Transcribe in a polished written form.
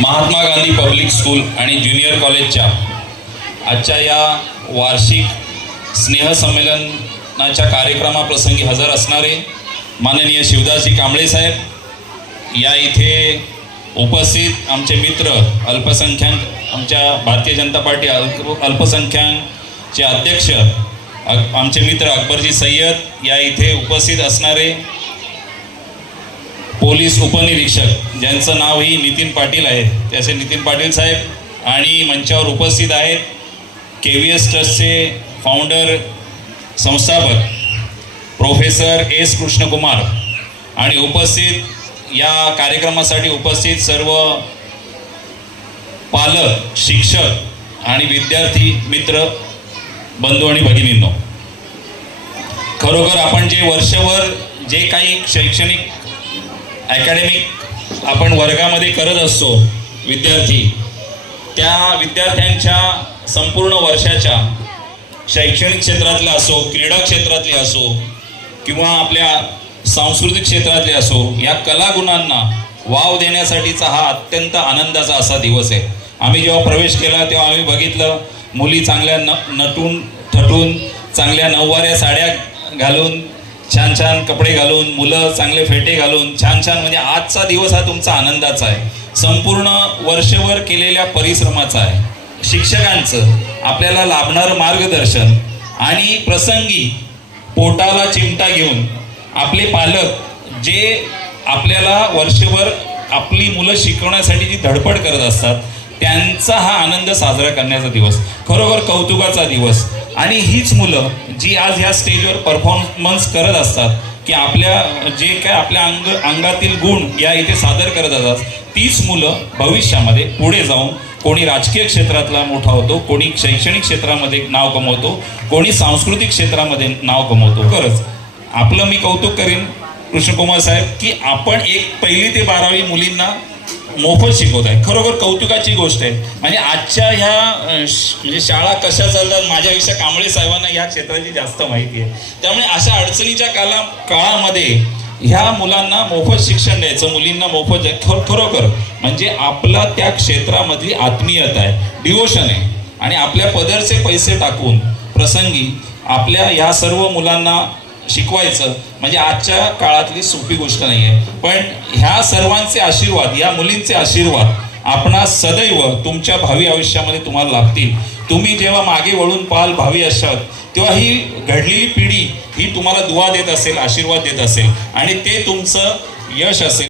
Mahatma Gandhi public school आणि junior कॉलेजच्या आजच्या या वार्षिक स्नेहसंमेलनाच्या कार्यक्रमाप्रसंगी हजर असणारे माननीय शिवदासजी कांबळे साहेब, या इथे उपस्थित आमचे मित्र अल्पसंख्याक, आमच्या भारतीय जनता पार्टी अल्पसंख्याकचे अध्यक्ष आमचे मित्र अकबरजी सय्यद, या इथे उपस्थित असणारे पोलीस उपनिरीक्षक ज्यांचं नावही नितीन पाटील आहे, त्याचे नितीन पाटील साहेब, आणि मंचावर उपस्थित आहेत KVS ट्रस्टचे फाउंडर संस्थापक प्रोफेसर S कृष्णकुमार, आणि उपस्थित या कार्यक्रमासाठी उपस्थित सर्व पालक, शिक्षक आणि विद्यार्थी मित्र, बंधू आणि भगिनींनो, खरोखर आपण जे वर्षभर जे काही शैक्षणिक अकॅडमिक आपण वर्गामध्ये करत असतो विद्यार्थी, त्या विद्यार्थ्यांच्या संपूर्ण वर्षाच्या शैक्षणिक क्षेत्रातले असो, क्रीडा क्षेत्रातले असो किंवा आपल्या सांस्कृतिक क्षेत्रातले असो, या कलागुणांना वाव देण्यासाठीचा हा अत्यंत आनंदाचा असा दिवस आहे. आम्ही जेव्हा प्रवेश केला तेव्हा आम्ही बघितलं मुली चांगल्या नटून थटून, चांगल्या नऊवाऱ्या साड्या घालून, छान छान कपडे घालून, मुलं चांगले फेटे घालून, छान छान, म्हणजे आजचा दिवस हा तुमचा आनंदाचा आहे, संपूर्ण वर्षभर केलेल्या परिश्रमाचा आहे. शिक्षकांचं आपल्याला लाभणारं मार्गदर्शन आणि प्रसंगी पोटाला चिमटा घेऊन आपले पालक जे आपल्याला वर्षभर आपली मुलं शिकवण्यासाठी जी धडपड करत असतात, त्यांचा हा आनंद साजरा करण्याचा दिवस, खरोखर कौतुकाचा दिवस. आणि हीच मुलं जी आज ह्या स्टेजवर परफॉर्मन्स करत असतात, की आपल्या जे काय आपल्या अंगातील गुण या इथे सादर करत असतात, तीच मुलं भविष्यामध्ये पुढे जाऊन कोणी राजकीय क्षेत्रातला मोठा होतो, कोणी शैक्षणिक क्षेत्रामध्ये नाव कमवतो, कोणी सांस्कृतिक क्षेत्रामध्ये नाव कमवतो. खरंच आपलं मी कौतुक करीन कृष्णकुमार साहेब, की आपण 1 ते 12वी मुलींना मोफत शिकवत आहे, खरोखर कौतुकाची गोष्ट आहे. म्हणजे आजच्या ह्या म्हणजे शाळा कशा चालतात, माझ्यापेक्षा कांबळे साहेबांना या क्षेत्राची जास्त माहिती आहे. त्यामुळे अशा अडचणीच्या काळामध्ये ह्या मुलांना मोफत शिक्षण द्यायचं, मुलींना मोफत, खरोखर म्हणजे आपला त्या क्षेत्रामधली आत्मीयता आहे, डिवोशन आहे. आणि आपल्या पदरचे पैसे टाकून प्रसंगी आपल्या ह्या सर्व मुलांना शिकवायचं म्हणजे आजच्या काळातली सोपी गोष्ट नाही आहे. पण ह्या सर्वांचे आशीर्वाद, या मुलींचे आशीर्वाद आपणा सदैव तुमच्या भावी आयुष्यामध्ये तुम्हाला लाभतील. तुम्ही जेव्हा मागे वळून पाहाल भावी आयुष्यात, तेव्हा ही घडलेली पिढी ही तुम्हाला दुआ देत असेल, आशीर्वाद देत असेल, आणि ते तुमचं यश असेल.